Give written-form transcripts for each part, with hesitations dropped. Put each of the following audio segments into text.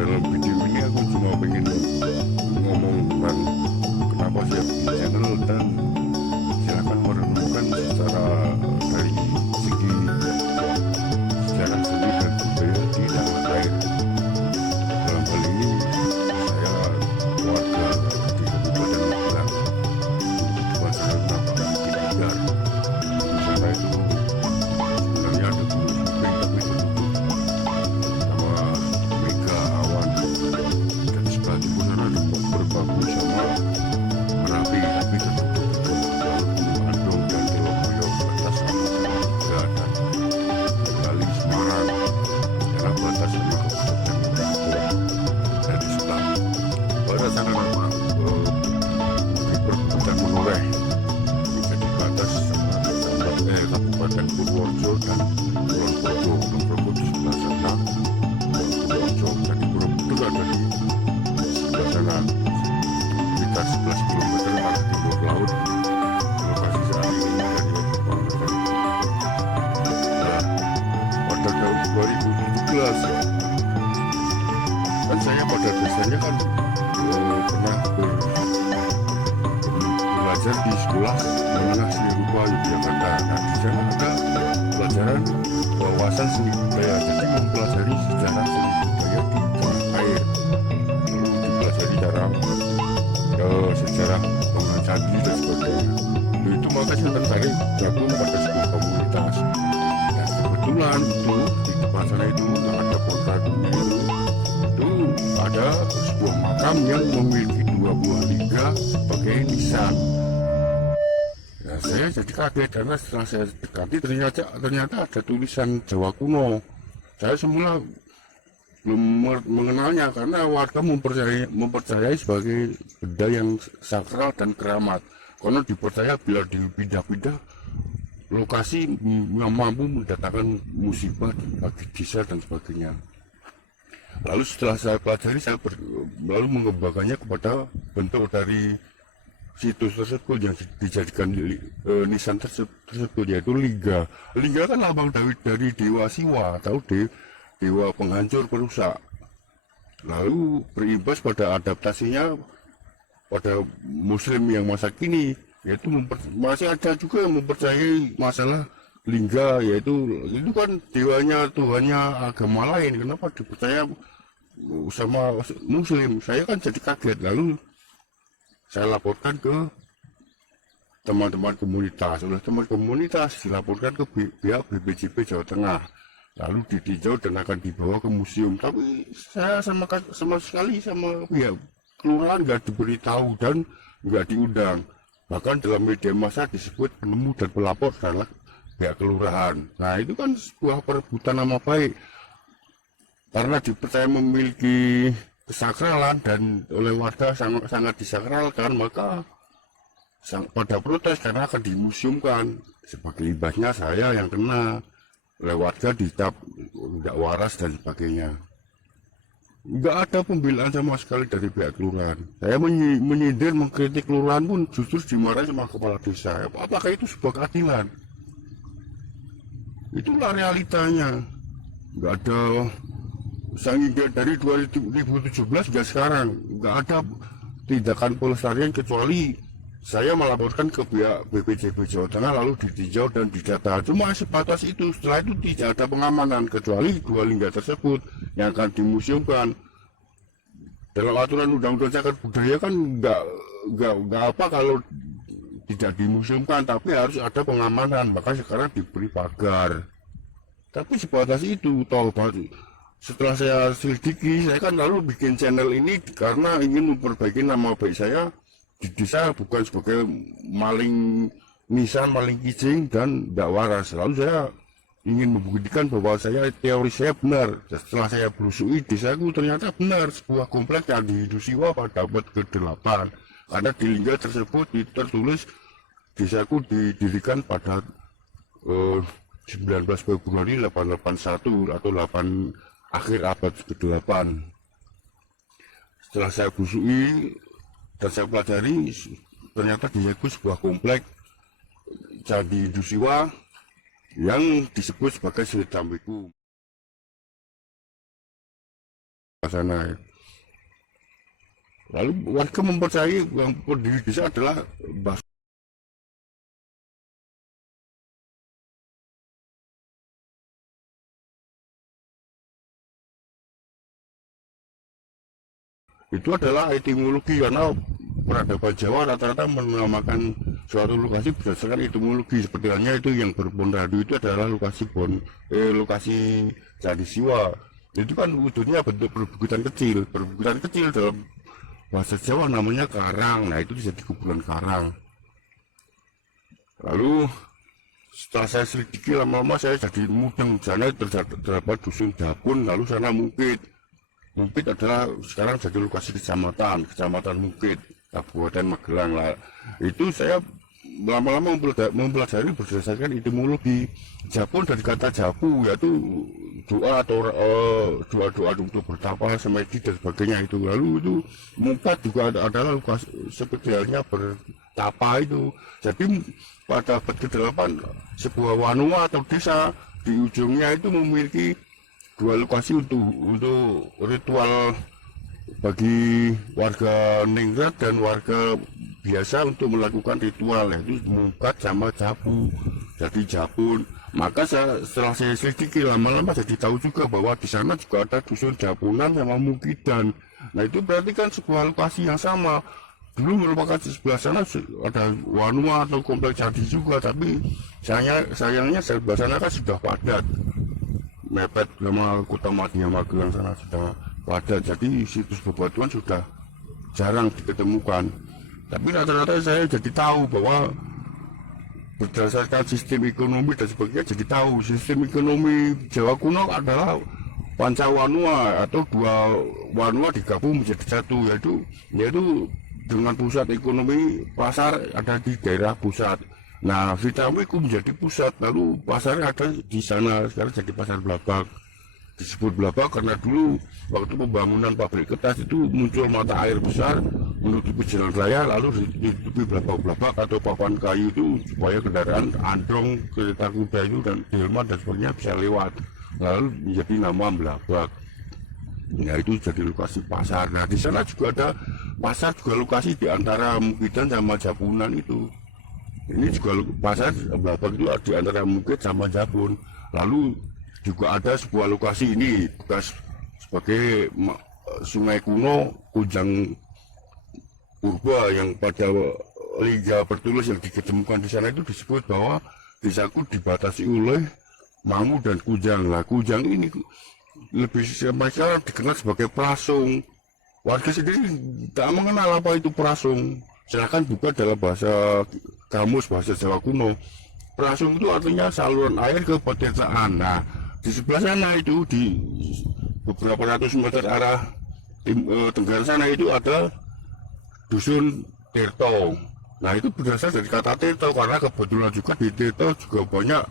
dalam video ini aku cuma pengen ngomong tentang kenapa saya bikin channel, dan silakan merenungkan secara dari segi sejarah seni dan budaya di tanah air. Dalam hal ini saya warga di Kabupaten Magelang, bukan saya kenapa bikin Igar. Di sana itu sebenarnya ada gunung Suping, tapi ditutup sama mega awan, dan sebelah timur sana ada Merbabu sama Merapi, tapi tertutup. Lalu Gunung Andong dan Telogoyo ke atas sama-sama juga, dan Bali Semarang karena batas sama Kabupaten Lampung. Dan di sebelah barat sana nama Bukit Perbukitan Menoreh, bisa di batas sama Kabupaten Purworejo dan Kulon Progo. Kulon Progo di sebelah sana, Purworejo dan Borobudur ada di sebelah sana, sekitar 11 km arah timur laut. Lokasi saat ini dari Kabupaten. Nah, pada tahun 2017 kan saya pada dasarnya kan pernah belajar di sekolah menengah seni rupa Yogyakarta. Nah, di sana ada pelajaran wawasan seni budaya, jadi mempelajari sejarah seni budaya di tanah air, lalu dipelajari cara sejarah bangunan candi dan sebagainya. Itu maka saya tertarik gabung pada sebuah komunitas. Dan kebetulan itu di depan sana itu yang ada portalnya itu ada sebuah makam yang memiliki 2 buah liga sebagai nisan. Ya, saya jadi kaget karena setelah saya dekati ternyata ada tulisan Jawa kuno. Saya semula belum mengenalnya karena warga mempercayai sebagai benda yang sakral dan keramat, karena dipercaya bila dipindah-pindah lokasi yang mampu mendatangkan musibah bagi desa dan sebagainya. Lalu setelah saya pelajari, saya lalu mengembangkannya kepada bentuk dari situs tersebut yang dijadikan nisan tersebut, yaitu lingga. Lingga kan lambang dari dewa Siwa atau dewa penghancur perusak. Lalu berimbas pada adaptasinya pada muslim yang masa kini, yaitu masih ada juga yang mempercayai masalah lingga, yaitu itu kan dewanya, tuhannya agama lain, kenapa dipercaya sama muslim. Saya kan jadi kaget, lalu saya laporkan ke teman-teman komunitas. Oleh teman komunitas dilaporkan ke pihak BPJP Jawa Tengah, lalu ditinjau dan akan dibawa ke museum. Tapi saya sama sekali sama pihak kelurahan nggak diberitahu dan nggak diundang. Bahkan dalam media massa disebut penemu dan pelapor adalah pihak kelurahan. Nah, itu kan sebuah perebutan nama baik, karena dipercaya memiliki kesakralan dan oleh warga sangat disakralkan, maka pada protes karena akan dimuseumkan. Sebagai imbasnya saya yang kena, oleh warga dicap tidak waras dan sebagainya. Nggak ada pembelaan sama sekali dari pihak kelurahan. Saya menyindir, mengkritik kelurahan pun justru dimarahi sama kepala desa. Apakah itu sebuah keadilan? Itulah realitanya. Nggak ada, sehingga dari 2017 hingga sekarang nggak ada tindakan pelestarian, kecuali saya melaporkan ke pihak BPJP Jawa Tengah lalu ditinjau dan didata. Cuma sebatas itu, setelah itu tidak ada pengamanan kecuali 2 lingga tersebut yang akan dimuseumkan. Dalam aturan undang-undang cagar budaya kan nggak apa kalau tidak dimuseumkan, tapi harus ada pengamanan. Maka sekarang diberi pagar. Tapi sebatas itu, toh setelah saya selidiki, saya kan lalu bikin channel ini karena ingin memperbaiki nama baik saya di desa, bukan sebagai maling nisan, maling kijing dan tidak waras. Lalu saya ingin membuktikan bahwa teori saya benar. Setelah saya belusui desaku, ternyata benar, sebuah komplek yang di Dusiwa pada abad ke-8, karena di lingga tersebut tertulis desaku didirikan pada 19 Februari 881 atau 8 akhir abad ke-8. Setelah saya busui dan saya pelajari, ternyata desaku sebuah komplek Candi Dusiwa yang disebut sebagai Sri Dambeku. sana ya. Lalu warga mempercayai yang pendiri desa adalah Mbah. Itu adalah etimologi, karena peradaban Jawa rata-rata menamakan suatu lokasi berdasarkan etimologi. Seperti halnya itu yang berpondadu itu adalah lokasi Candi Siwa. Itu kan wujudnya bentuk perbukitan kecil dalam bahasa Jawa namanya karang. Nah itu jadi kuburan karang. Lalu setelah saya selidiki lama-lama saya jadi mudeng. Sana terdapat dusun Dapun, lalu sana Mungkit. Mungkit adalah sekarang jadi lokasi kecamatan Mungkit, Kabupaten Magelang lah. Itu saya lama-lama mempelajari berdasarkan etimologi. Japun dari kata japu, yaitu doa atau doa untuk bertapa, semedi dan sebagainya itu. Lalu itu Mungkat juga adalah lokasi seperti halnya bertapa itu. Jadi pada abad ke-8 sebuah wanua atau desa di ujungnya itu memiliki dua lokasi untuk ritual bagi warga ningrat dan warga biasa untuk melakukan ritual, yaitu Mungkat sama Japu. Jadi Japun. Maka setelah saya selidiki lama-lama jadi tahu juga bahwa di sana juga ada dusun Japunan sama Mungkidan. Nah itu berarti kan sebuah lokasi yang sama. Dulu merupakan di sebelah sana ada wanua atau kompleks candi juga, tapi sayangnya sebelah sana kan sudah padat, mepet sama kota Madya Magelang sana sudah padat, jadi situs bebatuan sudah jarang diketemukan. Tapi rata-rata saya jadi tahu bahwa berdasarkan sistem ekonomi dan sebagainya, jadi tahu sistem ekonomi Jawa kuno adalah Pancawanua atau dua wanua digabung menjadi satu, yaitu dengan pusat ekonomi pasar ada di daerah pusat. Nah, Vitawiku menjadi pusat, lalu pasarnya ada di sana. Sekarang jadi Pasar Blabak. Disebut Blabak karena dulu waktu pembangunan pabrik kertas itu muncul mata air besar menutupi jalan raya, lalu ditutupi blabak-blabak atau papan kayu itu supaya kendaraan andong, kereta kuda itu dan delman dan sebagainya bisa lewat. Lalu menjadi nama Blabak. Nah itu jadi lokasi pasar. Nah di sana juga ada pasar, juga lokasi di antara Mungkidan sama Japunan itu. Ini juga pasar Blabak itu di antara Mungkit sama Japun. Lalu juga ada sebuah lokasi ini bekas sebagai sungai kuno Kujang Purba yang pada liga bertulis yang diketemukan di sana itu disebut bahwa desaku dibatasi oleh Mangu dan Kujang. Nah Kujang ini lebih sekarang dikenal sebagai Prasung. Warga sendiri tak mengenal apa itu Prasung. Silahkan buka dalam bahasa kamus bahasa Jawa kuno. Prasung itu artinya saluran air ke petirtaan. Nah di sebelah sana itu di beberapa ratus meter arah tenggara sana itu ada dusun Tirto. Nah itu berdasar dari kata Tirto karena kebetulan juga di Tirto juga banyak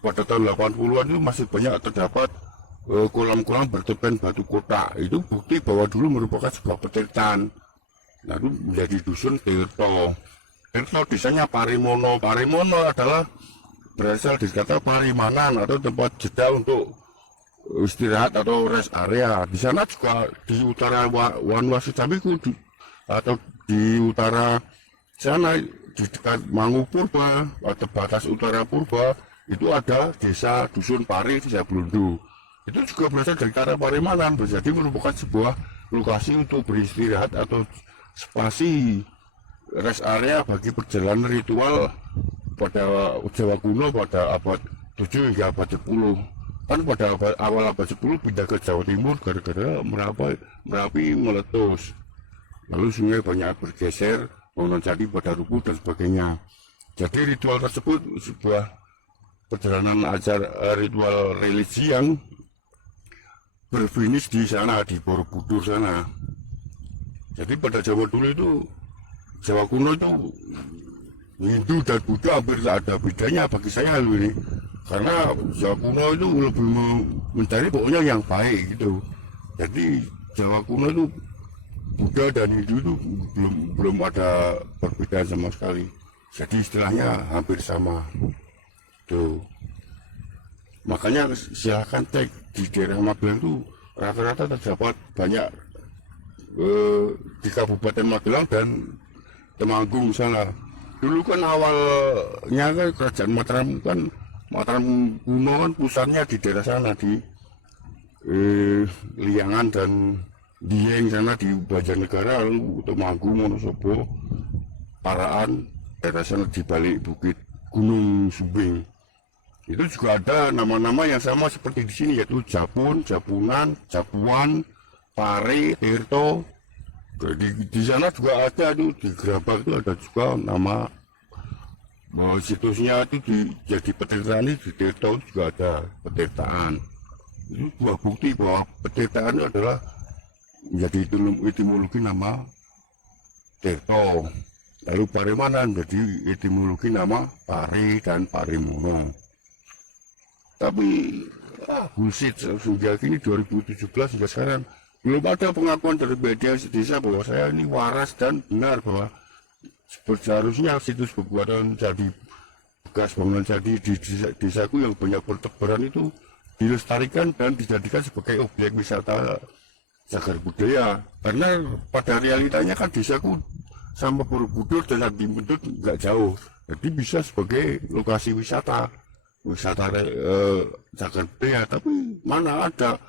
pada tahun 80-an itu masih banyak terdapat kolam-kolam bertepian batu kotak. Itu bukti bahwa dulu merupakan sebuah petirtaan. Lalu menjadi dusun Tirto. Tirto desanya Parimono. Parimono adalah berasal dari kata parimanan atau tempat jeda untuk istirahat atau rest area. Di sana juga di utara Wanua Sitamiku atau di utara sana di dekat Mangu Purba atau batas utara Purba itu ada desa dusun Pari Desa Blundu. Itu juga berasal dari kata parimanan, jadi merupakan sebuah lokasi untuk beristirahat atau spasi rest area bagi perjalanan ritual pada Jawa kuno pada abad 7 hingga abad 10. Kan pada awal abad 10 pindah ke Jawa Timur gara-gara Merapi meletus. Lalu sungai banyak bergeser, Wononcadi pada rubuh dan sebagainya. Jadi ritual tersebut sebuah perjalanan acara ritual religi yang berfinish di sana, di Borobudur sana. Jadi pada Jawa dulu itu, Jawa kuno itu Hindu dan Buddha hampir tak ada bedanya bagi saya ini. Karena Jawa kuno itu lebih mencari pokoknya yang baik gitu. Jadi Jawa kuno itu Buddha dan Hindu itu belum ada perbedaan sama sekali. Jadi istilahnya hampir sama. Tuh. Makanya silahkan cek di daerah Magelang itu rata-rata terdapat banyak di Kabupaten Magelang dan Temanggung sana. Dulu kan awalnya kan kerajaan Mataram kuno kan pusatnya di daerah sana di Liangan dan Dieng sana di Banjarnegara, lalu Temanggung, Wonosobo, Paraan, daerah sana di balik bukit Gunung Sumbing. Itu juga ada nama-nama yang sama seperti di sini, yaitu Japun, Japunan, Japuan, Pare, Tirto. Di sana juga ada tuh, di Gerabak itu ada juga nama situsnya itu jadi petirtaan, di Tirto juga ada petirtaan. Itu sebuah bukti bahwa petirtaan itu adalah menjadi etimologi nama Tirto. Lalu Paremanan jadi etimologi nama Pare dan Paremono. Tapi bullshit, sejak ini 2017 hingga sekarang belum ada pengakuan dari media desa bahwa saya ini waras dan benar, bahwa seharusnya situs pembuatan jadi bekas bangunan jadi di desaku yang banyak bertebaran itu dilestarikan dan dijadikan sebagai objek wisata cagar budaya. Karena pada realitanya kan desaku sama Borobudur dan Candi Mendut nggak jauh, jadi bisa sebagai lokasi wisata cagar budaya. Tapi mana ada,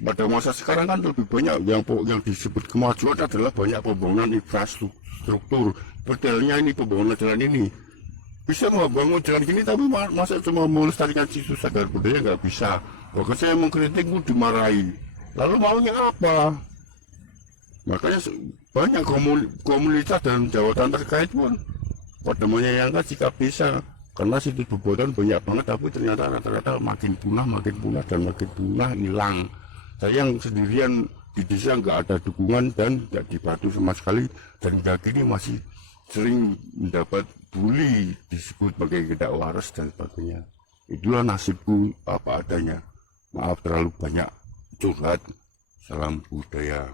pada masa sekarang kan lebih banyak yang disebut kemajuan adalah banyak pembangunan infrastruktur. Pertelnya ini pembangunan jalan ini bisa membangun jalan gini, tapi masa cuma melestarikan situs cagar budaya nggak bisa. Bahkan saya mengkritik pun dimarahi. Lalu maunya apa? Makanya banyak komunitas dan jabatan terkait pun pada menyayangkan sikap desa, karena situs pembuatan banyak banget, tapi ternyata rata-rata makin punah dan makin punah, hilang. Saya yang sendirian di desa nggak ada dukungan dan nggak dibantu sama sekali, dan hingga kini masih sering mendapat bully, disebut sebagai tidak waras dan sebagainya. Itulah nasibku apa adanya. Maaf terlalu banyak curhat. Salam budaya.